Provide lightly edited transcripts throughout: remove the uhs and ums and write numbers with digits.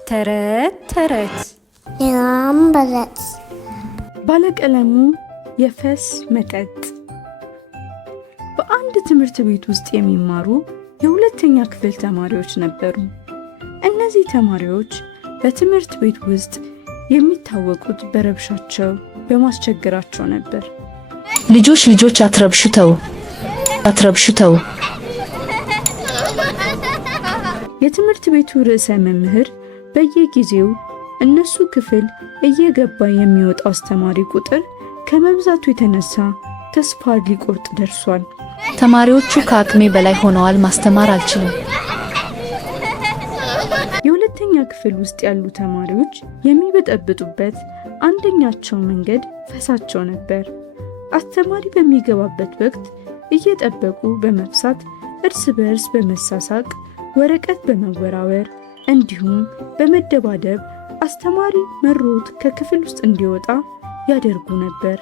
ተረት ተረት ባለቀለሙ የፈስ መጠጥ። በአንድ ትምህርት ቤት ውስጥ የሚማሩ የሁለተኛ ክፍል ተማሪዎች ነበሩ። እነዚህ ተማሪዎች በትምህርት ቤት ውስጥ የሚታወቁት በረብሻቸው፣ በማስቸገራቸው ነበር። ልጆች አትረብሹ ተው። የትምህርት ቤቱ ርዕሰ መምህር በየጊዜው እነሱ ክፍል እየገባ የሚወጣው አስተማሪ ቁጥር ከመብዛቱ የተነሳ ተስፋ ሊቆርጥ ደርሷል። ተማሪዎቹ ከአቅሜ በላይ ሆነዋል፣ ማስተማር አልችልም። የሁለተኛ ክፍል ውስጥ ያሉ ተማሪዎች የሚበጠብጡበት አንደኛቸው መንገድ ፈሳቸው ነበር። አስተማሪ በሚገባበት ወቅት እየጠበቁ በመፍሳት እርስ በርስ በመሳሳቅ ወረቀት በመወራወር እንዲሁም በመደባደብ አስተማሪ መሮት ከክፍል ውስጥ እንዲወጣ ያደርጉ ነበር።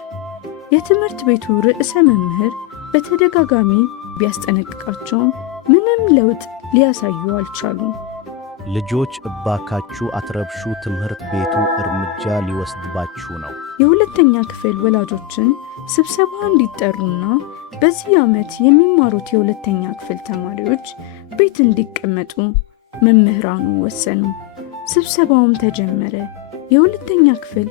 የትምህርት ቤቱ ርዕሰ መምህር በተደጋጋሚ ቢያስጠነቅቃቸውም ምንም ለውጥ ሊያሳዩ አልቻሉም። ልጆች እባካችሁ አትረብሹ፣ ትምህርት ቤቱ እርምጃ ሊወስድባችሁ ነው። የሁለተኛ ክፍል ወላጆችን ስብሰባ እንዲጠሩና በዚህ ዓመት የሚማሩት የሁለተኛ ክፍል ተማሪዎች ቤት እንዲቀመጡ መምህራኑ ወሰኑ። ስብሰባውም ተጀመረ። የሁለተኛ ክፍል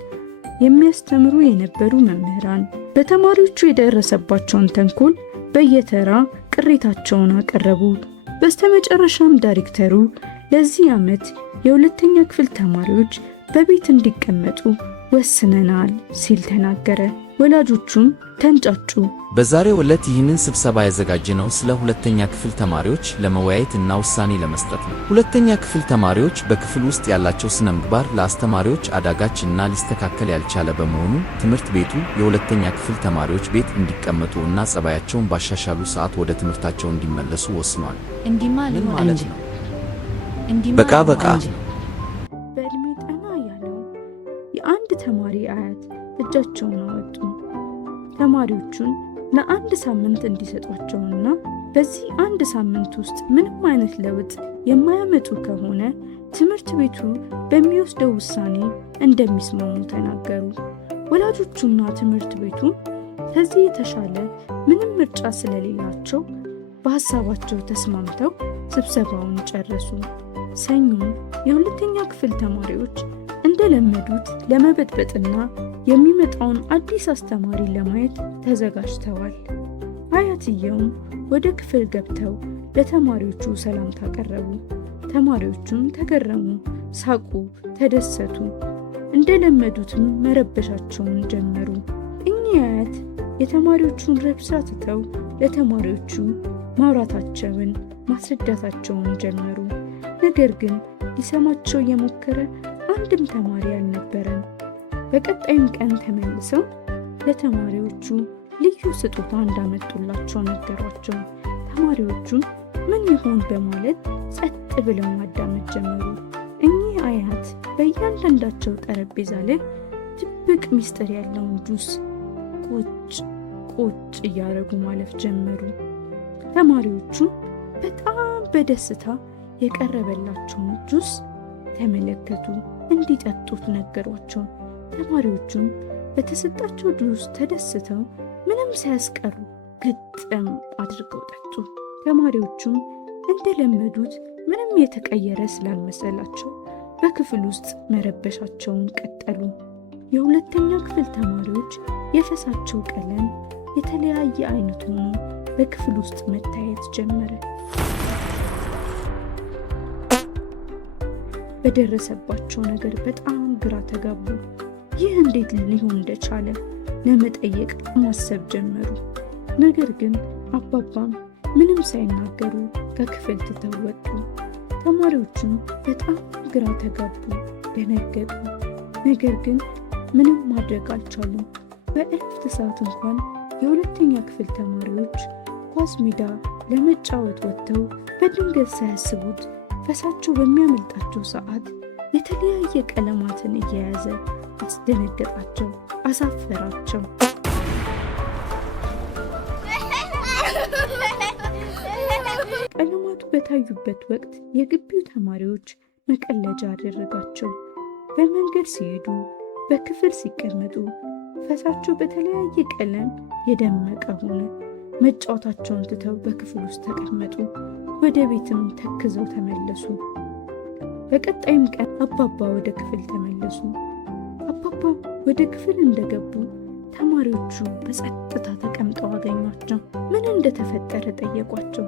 የሚያስተምሩ የነበሩ መምህራን በተማሪዎቹ የደረሰባቸውን ተንኮል በየተራ ቅሬታቸውን አቀረቡ። በስተመጨረሻም ዳይሬክተሩ ለዚህ ዓመት የሁለተኛ ክፍል ተማሪዎች በቤት እንዲቀመጡ ወስነናል ሲል ተናገረ። ወላጆቹም ተንጫጩ። በዛሬው ዕለት ይህንን ስብሰባ ያዘጋጀነው ስለ ሁለተኛ ክፍል ተማሪዎች ለመወያየት እና ውሳኔ ለመስጠት ነው። ሁለተኛ ክፍል ተማሪዎች በክፍል ውስጥ ያላቸው ስነ ምግባር ለአስተማሪዎች አዳጋች እና ሊስተካከል ያልቻለ በመሆኑ ትምህርት ቤቱ የሁለተኛ ክፍል ተማሪዎች ቤት እንዲቀመጡ እና ጸባያቸውን ባሻሻሉ ሰዓት ወደ ትምህርታቸው እንዲመለሱ ወስኗል። ምን ማለት ነው? በቃ በዕድሜ ጠና ያለው የአንድ ተማሪ አያት እጃቸውን አወጡ። ተማሪዎቹን ለአንድ ሳምንት እንዲሰጧቸውና በዚህ አንድ ሳምንት ውስጥ ምንም አይነት ለውጥ የማያመጡ ከሆነ ትምህርት ቤቱ በሚወስደው ውሳኔ እንደሚስማሙ ተናገሩ። ወላጆቹና ትምህርት ቤቱ ከዚህ የተሻለ ምንም ምርጫ ስለሌላቸው በሐሳባቸው ተስማምተው ስብሰባውን ጨረሱ። ሰኞ የሁለተኛ ክፍል ተማሪዎች እንደለመዱት ለመበጥበጥና የሚመጣውን አዲስ አስተማሪ ለማየት ተዘጋጅተዋል። አያትየውም ወደ ክፍል ገብተው ለተማሪዎቹ ሰላምታ ቀረቡ። ተማሪዎቹም ተገረሙ፣ ሳቁ፣ ተደሰቱ። እንደለመዱትም መረበሻቸውን ጀመሩ። እኚህ አያት የተማሪዎቹን ረብሻ ትተው ለተማሪዎቹ ማውራታቸውን ማስረዳታቸውን ጀመሩ። ነገር ግን ሊሰማቸው የሞከረ አንድም ተማሪ አልነበረም። በቀጣይም ቀን ተመልሰው ለተማሪዎቹ ልዩ ስጦታ እንዳመጡላቸው ነገሯቸው። ተማሪዎቹም ምን ይሆን በማለት ጸጥ ብለው ማዳመጥ ጀመሩ። እኚህ አያት በእያንዳንዳቸው ጠረጴዛ ላይ ድብቅ ምስጢር ያለውን ጁስ ቁጭ እያደረጉ ማለፍ ጀመሩ። ተማሪዎቹም በጣም በደስታ የቀረበላቸውን ጁስ ተመለከቱ፣ እንዲጠጡት ነገሯቸው። ተማሪዎቹም በተሰጣቸው ጁስ ተደስተው ምንም ሳያስቀሩ ግጥም አድርገው ጠጡ። ተማሪዎቹም እንደለመዱት ምንም የተቀየረ ስላልመሰላቸው በክፍል ውስጥ መረበሻቸውን ቀጠሉ። የሁለተኛ ክፍል ተማሪዎች የፈሳቸው ቀለም የተለያየ አይነት ሆኖ በክፍል ውስጥ መታየት ጀመረ። በደረሰባቸው ነገር በጣም ግራ ተጋቡ። ይህ እንዴት ሊሆን እንደቻለ ለመጠየቅ ማሰብ ጀመሩ። ነገር ግን አባባም ምንም ሳይናገሩ ከክፍል ትተው ወጡ። ተማሪዎቹም በጣም ግራ ተጋቡ፣ ደነገጡ። ነገር ግን ምንም ማድረግ አልቻሉም። በእረፍት ሰዓት እንኳን የሁለተኛ ክፍል ተማሪዎች ኳስ ሜዳ ለመጫወት ወጥተው በድንገት ሳያስቡት ፈሳቸው በሚያመልጣቸው ሰዓት የተለያየ ቀለማትን እየያዘ አስደነገጣቸው፣ አሳፈራቸው። ቀለማቱ በታዩበት ወቅት የግቢው ተማሪዎች መቀለጃ አደረጋቸው። በመንገድ ሲሄዱ፣ በክፍል ሲቀመጡ ፈሳቸው በተለያየ ቀለም የደመቀ ሆነ። መጫወታቸውን ትተው በክፍል ውስጥ ተቀመጡ። ወደ ቤትም ተክዘው ተመለሱ። በቀጣይም ቀን አባባ ወደ ክፍል ተመለሱ። አባባ ወደ ክፍል እንደገቡ ተማሪዎቹ በጸጥታ ተቀምጠው አገኟቸው። ምን እንደተፈጠረ ጠየቋቸው።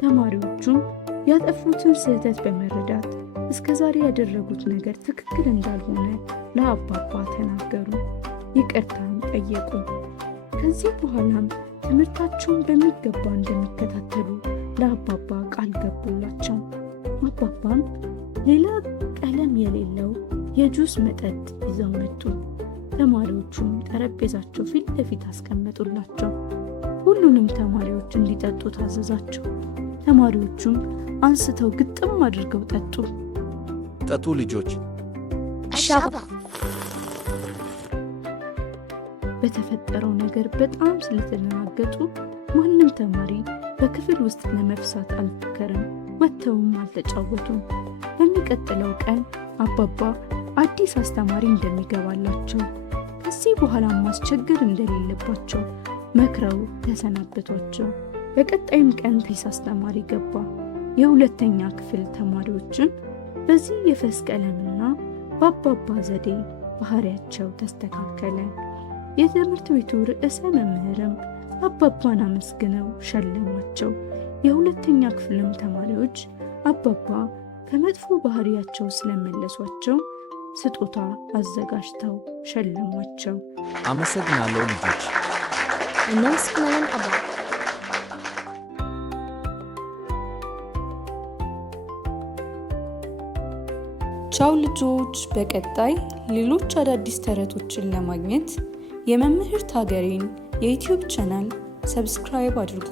ተማሪዎቹም ያጠፉትን ስህተት በመረዳት እስከዛሬ ያደረጉት ነገር ትክክል እንዳልሆነ ለአባባ ተናገሩ። ይቅርታም ጠየቁ። ከዚህ በኋላም ትምህርታቸውን በሚገባ እንደሚከታተሉ ለአባባ ቃል ገቡላቸው። አባባም ሌላ ቀለም የሌለው የጁስ መጠጥ ይዘው መጡ። ተማሪዎቹም ጠረጴዛቸው ፊት ለፊት አስቀመጡላቸው። ሁሉንም ተማሪዎች እንዲጠጡ ታዘዛቸው። ተማሪዎቹም አንስተው ግጥም አድርገው ጠጡ። ጠጡ ልጆች። በተፈጠረው ነገር በጣም ስለተደናገጡ ማንም ተማሪ በክፍል ውስጥ ለመፍሳት አልሞከረም። ወጥተውም አልተጫወቱም። በሚቀጥለው ቀን አባባ አዲስ አስተማሪ እንደሚገባላቸው ከዚህ በኋላ ማስቸገር እንደሌለባቸው መክረው ተሰናበቷቸው። በቀጣይም ቀን ፊስ አስተማሪ ገባ። የሁለተኛ ክፍል ተማሪዎችም በዚህ የፈስ ቀለምና በአባባ ዘዴ ባህሪያቸው ተስተካከለ። የትምህርት ቤቱ ርዕሰ መምህርም አባባን አመስግነው ሸለሟቸው። የሁለተኛ ክፍልም ተማሪዎች አባባ ከመጥፎ ባህሪያቸው ስለመለሷቸው ስጦታ አዘጋጅተው ሸለሟቸው። አመሰግናለሁ ልጆች። እናመሰግናለን አባ። ቻው ልጆች። በቀጣይ ሌሎች አዳዲስ ተረቶችን ለማግኘት የመምህርት ሀገሬን የዩቲዩብ ቻናል ሰብስክራይብ አድርጉ።